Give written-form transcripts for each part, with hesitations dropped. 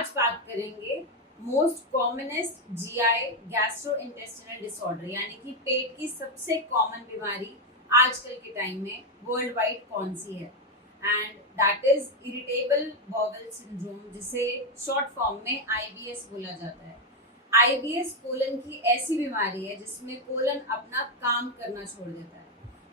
आज बात करेंगे most commonest GI gastrointestinal disorder, यानी कि पेट की सबसे कॉमन बीमारी आजकल के टाइम में वर्ल्ड वाइड कौन सी है। And that is irritable bowel syndrome, जिसे शॉर्ट फॉर्म में आईबीएस बोला जाता है। आईबीएस कोलन की ऐसी बीमारी है जिसमें कोलन अपना काम करना छोड़ देता है,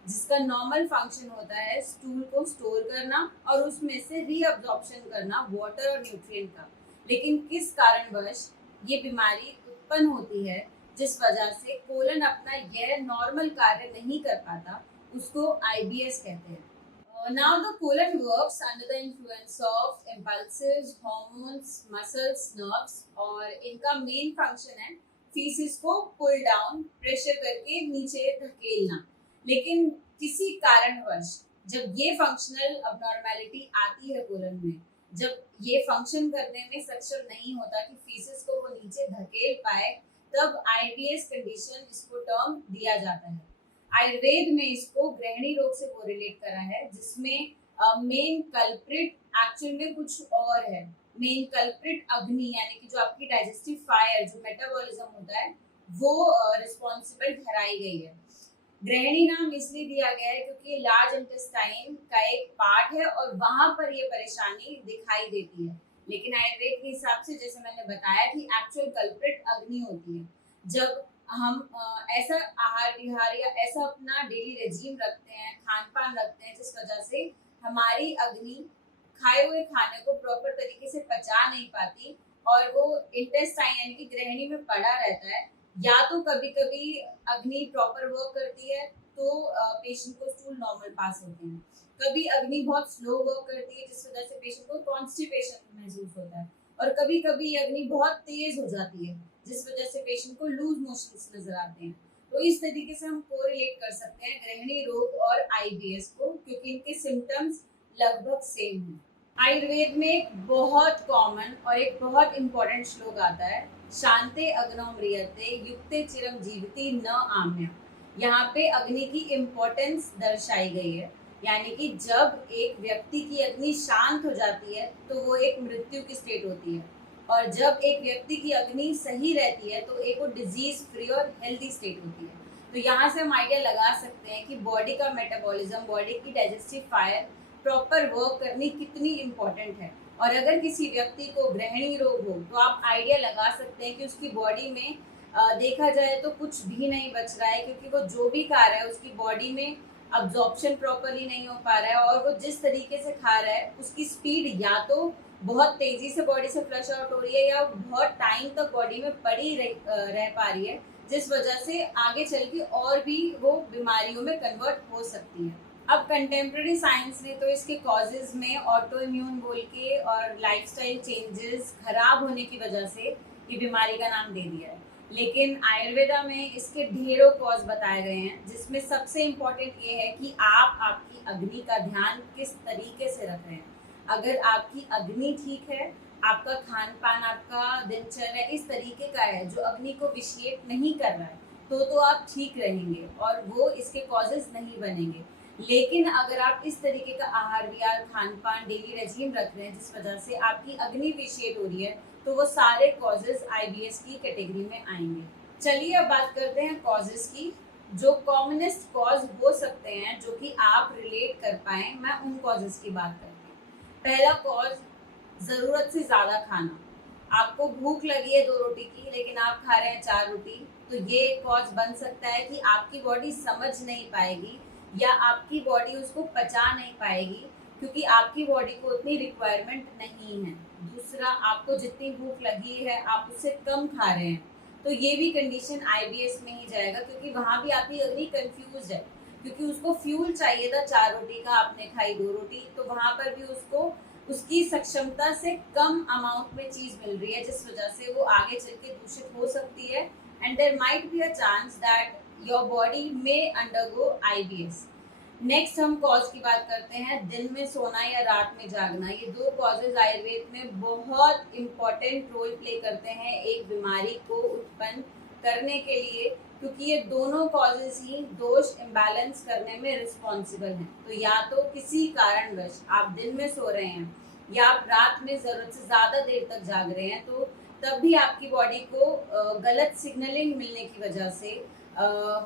जिसका नॉर्मल फंक्शन होता है स्टूल को स्टोर करना और उसमें से रीअब्जॉर्प्शन करना वाटर और न्यूट्रिएंट का। लेकिन किस कारणवश ये बीमारी उत्पन्न होती है जिस वजह से कोलन अपना यह नॉर्मल कार्य नहीं कर पाता, उसको आईबीएस कहते हैं। Now the colon works under the influence of impulses, hormones, muscles, nerves, और इनका मेन फंक्शन है फीसिस को पुल डाउन, प्रेशर करके नीचे धकेलना। लेकिन किसी कारणवश जब ये फंक्शनल अबनॉर्मेलिटी आती है कोलन में, जब ये फंक्शन करने में सक्षम नहीं होता कि फीसिस को वो नीचे धकेल पाए, तब आईबीएस कंडीशन इसको टर्म दिया जाता है। आयुर्वेद में इसको ग्रहणी रोग से कोरिलेट करा है, जिसमें मेन कल्प्रिट एक्चुअल में कुछ और है। मेन कल्प्रिट अग्नि, यानी कि जो आपकी डाइजेस्टिव फायर, जो मेटाबॉलिज्म होता है, वो रिस्पॉन्सिबल ठहराई गई है। ग्रहणी नाम इसलिए दिया गया है क्योंकि लार्ज इंटेस्टाइन का एक पार्ट है और वहां पर ये परेशानी दिखाई देती है। लेकिन आयुर्वेद के हिसाब से, जैसे मैंने बताया, कि एक्चुअल कल्प्रिट अग्नि होती है। जब हम ऐसा आहार विहार या ऐसा अपना डेली रेजिम रखते हैं, खान पान रखते हैं, जिस वजह से हमारी अग्नि खाए हुए खाने को प्रॉपर तरीके से पचा नहीं पाती और वो इंटेस्टाइन यानी कि ग्रहणी में पड़ा रहता है। या तो कभी कभी अग्नि प्रॉपर वर्क करती है तो पेशेंट को स्टूल नॉर्मल पास होते हैं, कभी अग्नि बहुत स्लो वर्क करती है जिस वजह से पेशेंट को कॉन्स्टिपेशन महसूस होता है, और कभी कभी अग्नि बहुत तेज हो जाती है जिस वजह से पेशेंट को लूज मोशंस नजर आते हैं। तो इस तरीके से हम कोरिलेट कर सकते हैं ग्रहणी रोग और आईबीएस को, क्योंकि इनके सिम्टम्स लगभग सेम हैं। आयुर्वेद में एक बहुत कॉमन और एक बहुत इंपॉर्टेंट श्लोक आता है, शांते अग्नौ म्रियते युक्ते चिरम जीवति न आम्य। यहाँ पे अग्नि की इम्पोर्टेंस दर्शाई गई है, यानी कि जब एक व्यक्ति की अग्नि शांत हो जाती है तो वो एक मृत्यु की स्टेट होती है, और जब एक व्यक्ति की अग्नि सही रहती है तो एक वो डिजीज फ्री और हेल्दी स्टेट होती है। तो यहाँ से हम आइडिया लगा सकते हैं कि बॉडी का मेटाबॉलिज्म, बॉडी की डाइजेस्टिव फायर प्रॉपर वर्क करनी कितनी इम्पोर्टेंट है। और अगर किसी व्यक्ति को ग्रहणी रोग हो तो आप आइडिया लगा सकते हैं कि उसकी बॉडी में देखा जाए तो कुछ भी नहीं बच रहा है, क्योंकि वो जो भी खा रहा है उसकी बॉडी में अब्जॉर्प्शन प्रॉपरली नहीं हो पा रहा है, और वो जिस तरीके से खा रहा है उसकी स्पीड या तो बहुत तेजी से बॉडी से फ्लश आउट हो रही है या बहुत टाइम तक बॉडी में पड़ी रह पा रही है, जिस वजह से आगे चल के और भी वो बीमारियों में कन्वर्ट हो सकती है। अब कंटेम्प्रेरी साइंस ने तो इसके कॉजेज में ऑटो इम्यून बोल के और लाइफस्टाइल चेंजेस खराब होने की वजह से ये बीमारी का नाम दे दिया है। लेकिन आयुर्वेदा में इसके ढेरों कॉज बताए गए हैं, जिसमें सबसे इम्पोर्टेंट ये है कि आप आपकी अग्नि का ध्यान किस तरीके से रख रहे हैं। अगर आपकी अग्नि ठीक है, आपका खान पान, आपका दिनचर्या इस तरीके का है जो अग्नि को विषेट नहीं कर रहा है, तो आप ठीक रहेंगे और वो इसके कॉजेज नहीं बनेंगे। लेकिन अगर आप इस तरीके का आहार विहार, खान पान, डेली रेजिम रख रहे हैं जिस वजह से आपकी अग्नि विषेट हो रही है, तो वो सारे कॉजेज आईबीएस की कैटेगरी में आएंगे। चलिए अब बात करते हैं कॉजेज की। जो कॉमनेस्ट कॉज हो सकते हैं जो कि आप रिलेट कर पाए, मैं उन कॉजेज की बात करती हूँ। पहला कॉज, ज़रूरत से ज़्यादा खाना। आपको भूख लगी है 2 रोटी की, लेकिन आप खा रहे हैं 4 रोटी, तो ये कॉज बन सकता है कि आपकी बॉडी समझ नहीं पाएगी या आपकी बॉडी उसको पचा नहीं पाएगी, क्योंकि आपकी बॉडी को उतनी रिक्वायरमेंट नहीं है। दूसरा, आपको जितनी भूख लगी है आप उससे कम खा रहे हैं, तो ये भी कंडीशन आईबीएस में ही जाएगा, क्योंकि वहाँ भी आपकी अग्नि कंफ्यूज है, क्योंकि उसको फ्यूल चाहिए था 4 रोटी का, आपने खाई 2 रोटी, तो वहाँ पर भी उसको उसकी सक्षमता से कम अमाउंट में चीज मिल रही है, जिस वजह से वो आगे चल के दूषित हो सकती है। And there might be a chance that your body में अंडरगो आईबीएस। नेक्स्ट हम कॉज की बात करते हैं, दिन में सोना या रात में जागना। ये 2 कॉजेज आयुर्वेद में बहुत इंपॉर्टेंट रोल प्ले करते हैं एक बीमारी को उत्पन्न करने के लिए, क्योंकि ये दोनों कॉजेज ही दोष इम्बैलेंस करने में रिस्पॉन्सिबल हैं। तो या तो किसी कारणवश आप दिन में सो रहे हैं या आप रात में ज़रूरत से ज़्यादा देर तक जाग रहे हैं, तो तब भी आपकी बॉडी को गलत सिग्नलिंग मिलने की वजह से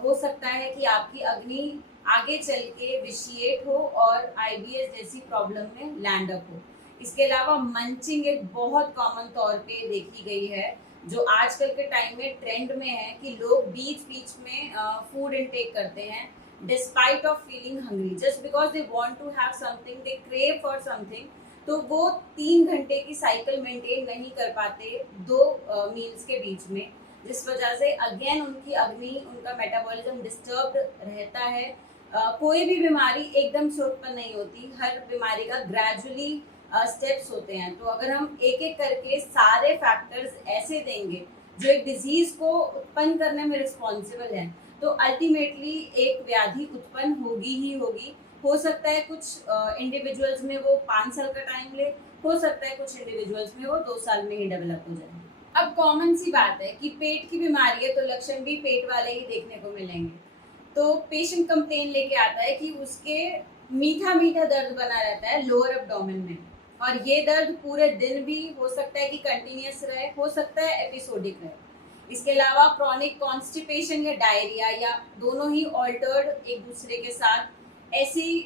हो सकता है कि आपकी अग्नि आगे चल के विशिएट हो और आईबीएस जैसी प्रॉब्लम में लैंड अप हो। इसके अलावा मंचिंग एक बहुत कॉमन तौर पे देखी गई है, जो आजकल के टाइम में ट्रेंड में है कि लोग बीच बीच में फूड इनटेक करते हैं despite of feeling hungry, just because they want to have something, they crave for something. तो वो 3 घंटे की साइकिल मेंटेन नहीं कर पाते दो मील्स के बीच में, जिस वजह से अगेन उनकी अग्नि, उनका मेटाबॉलिज्म डिस्टर्ब रहता है। कोई भी बीमारी एकदम से उत्पन्न नहीं होती, हर बीमारी का ग्रेजुअली स्टेप्स होते हैं। तो अगर हम एक एक करके सारे फैक्टर्स ऐसे देंगे जो एक डिजीज को उत्पन्न करने में रिस्पॉन्सिबल हैं, तो अल्टीमेटली एक व्याधि उत्पन्न होगी ही होगी। हो सकता है कुछ इंडिविजुअल्स में वो 5 साल का टाइम ले, हो सकता है कुछ इंडिविजुअल्स में वो 2 साल में ही डेवलप हो जाए। अब कॉमन सी बात है कि पेट की बीमारी है तो लक्षण भी पेट वाले ही देखने को मिलेंगे। तो पेशेंट कंप्लेन लेके आता है कि उसके मीठा मीठा दर्द बना रहता है लोअर एब्डोमेन में, और ये दर्द पूरे दिन भी हो सकता है कि कंटिन्यूअस रहे, हो सकता है एपिसोडिक रहे। इसके अलावा क्रॉनिक कॉन्स्टिपेशन या डायरिया, या दोनों ही ऑल्टर्ड एक दूसरे के साथ, ऐसी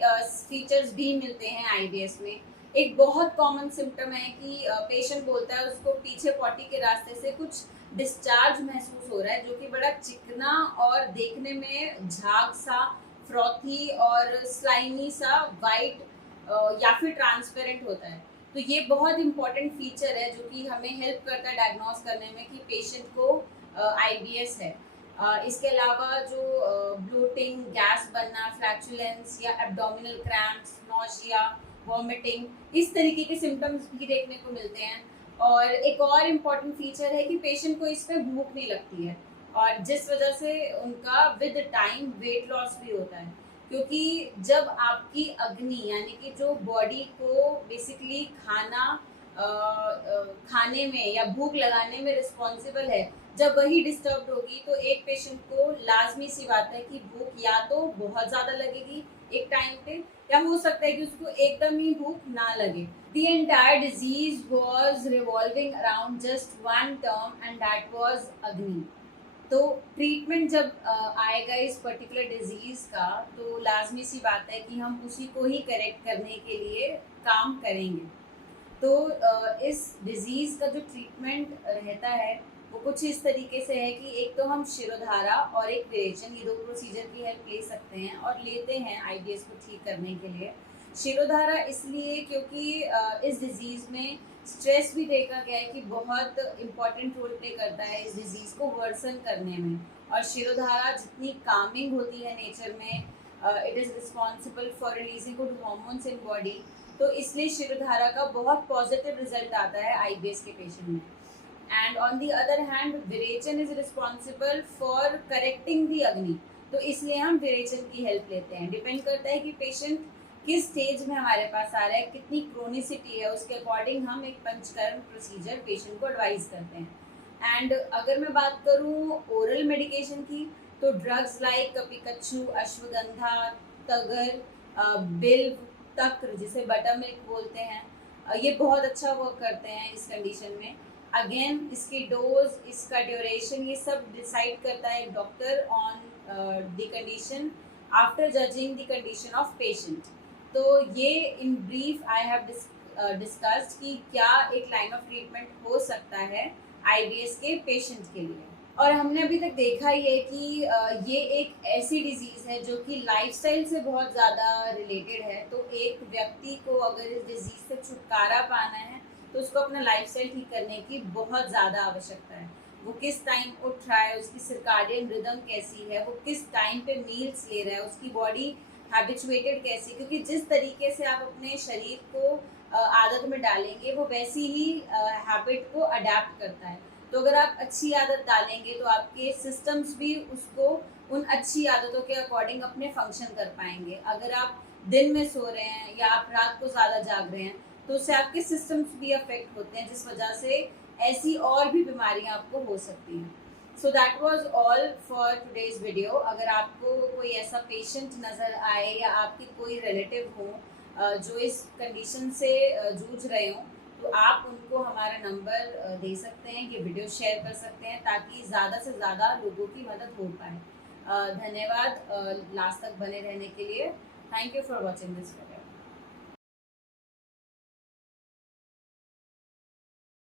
फीचर्स भी मिलते हैं आईबीएस में। एक बहुत कॉमन सिम्टम है कि पेशेंट बोलता है उसको पीछे पॉटी के रास्ते से कुछ डिस्चार्ज महसूस हो रहा है, जो कि बड़ा चिकना और देखने में झाग सा, फ्रॉथी और स्लाइमी सा, वाइट या फिर ट्रांसपेरेंट होता है। तो ये बहुत इंपॉर्टेंट फीचर है जो कि हमें हेल्प करता है डायग्नोस करने में कि पेशेंट को आईबीएस है। इसके अलावा जो ब्लोटिंग, गैस बनना, फ्लैचुलेंस या एब्डोमिनल क्रैम्प्स, नॉशिया, वॉमिटिंग, इस तरीके के सिम्टम्स भी देखने को मिलते हैं। और एक और इम्पॉर्टेंट फीचर है कि पेशेंट को इसमें भूख नहीं लगती है, और जिस वजह से उनका विद टाइम वेट लॉस भी होता है। क्योंकि जब आपकी अग्नि, यानी कि जो बॉडी को बेसिकली खाने में या भूख लगाने में रिस्पॉन्सिबल है, जब वही डिस्टर्ब होगी तो एक पेशेंट को लाजमी सी बात है कि भूख या तो बहुत ज़्यादा लगेगी एक टाइम पे, या हो सकता है कि उसको एकदम ही भूख ना लगे। The entire disease was revolving around just one term, and that was अग्नि। तो ट्रीटमेंट जब आएगा इस पर्टिकुलर डिजीज का, तो लाजमी सी बात है कि हम उसी को ही करेक्ट करने के लिए काम करेंगे। तो इस डिजीज का जो ट्रीटमेंट रहता है वो कुछ इस तरीके से है कि एक तो हम शिरोधारा और एक विरेचन, ये 2 प्रोसीजर की हेल्प ले सकते हैं और लेते हैं आईबीएस को ठीक करने के लिए। शिरोधारा इसलिए क्योंकि इस डिजीज़ में स्ट्रेस भी देखा गया है कि बहुत इम्पॉर्टेंट रोल प्ले करता है इस डिजीज़ को वर्सन करने में। और शिरोधारा जितनी कामिंग होती है नेचर में, it is responsible for releasing good hormones in body, तो इसलिए शिरोधारा का बहुत पॉजिटिव रिजल्ट आता है आईबीएस के पेशेंट में। And on the other hand virechan is responsible for correcting the agni, तो इसलिए हम विरेचन की हेल्प लेते हैं। डिपेंड करता है कि पेशेंट किस स्टेज में हमारे पास आ रहा है, कितनी क्रोनिसिटी है, उसके अकॉर्डिंग हम एक पंचकर्म प्रोसीजर पेशेंट को एडवाइस करते हैं। एंड अगर मैं बात करूँ ओरल मेडिकेशन की, तो ड्रग्स लाइक कपिकच्छु, अश्वगंधा, तगर, बिल्व, तक्र, जिसे बटर मिल्क बोलते हैं, ये बहुत अच्छा वर्क करते हैं इस कंडीशन में। अगेन इसकी डोज, इसका ड्यूरेशन, ये सब डिसाइड करता है doctor on the condition after judging the condition of patient. तो ये in brief I have discussed कि क्या एक लाइन ऑफ ट्रीटमेंट हो सकता है आईबीएस के पेशेंट के लिए। और हमने अभी तक देखा ही है कि ये एक ऐसी डिजीज़ है जो कि लाइफस्टाइल से बहुत ज़्यादा रिलेटेड है। तो एक व्यक्ति को अगर इस डिजीज़ से छुटकारा पाना है तो उसको अपना लाइफस्टाइल ठीक करने की बहुत ज़्यादा आवश्यकता है। वो किस टाइम उठ रहा है, उसकी सर्काडियन रिदम कैसी है, वो किस टाइम पे मील्स ले रहा है, उसकी बॉडी हैबिचुएटेड कैसी, क्योंकि जिस तरीके से आप अपने शरीर को आदत में डालेंगे वो वैसी ही हैबिट को अडेप्ट करता है। तो अगर आप अच्छी आदत डालेंगे तो आपके सिस्टम्स भी उसको उन अच्छी आदतों के अकॉर्डिंग अपने फंक्शन कर पाएंगे। अगर आप दिन में सो रहे हैं या आप रात को ज़्यादा जाग रहे हैं तो उससे आपके सिस्टम्स भी अफेक्ट होते हैं, जिस वजह से ऐसी और भी बीमारियां आपको हो सकती हैं। So that was all for today's video. अगर आपको कोई ऐसा पेशेंट नज़र आए या आपके कोई रिलेटिव हो जो इस कंडीशन से जूझ रहे हों, तो आप उनको हमारा नंबर दे सकते हैं, ये वीडियो शेयर कर सकते हैं ताकि ज़्यादा से ज़्यादा लोगों की मदद हो पाए। धन्यवाद लास्ट तक बने रहने के लिए। Thank you for watching this video.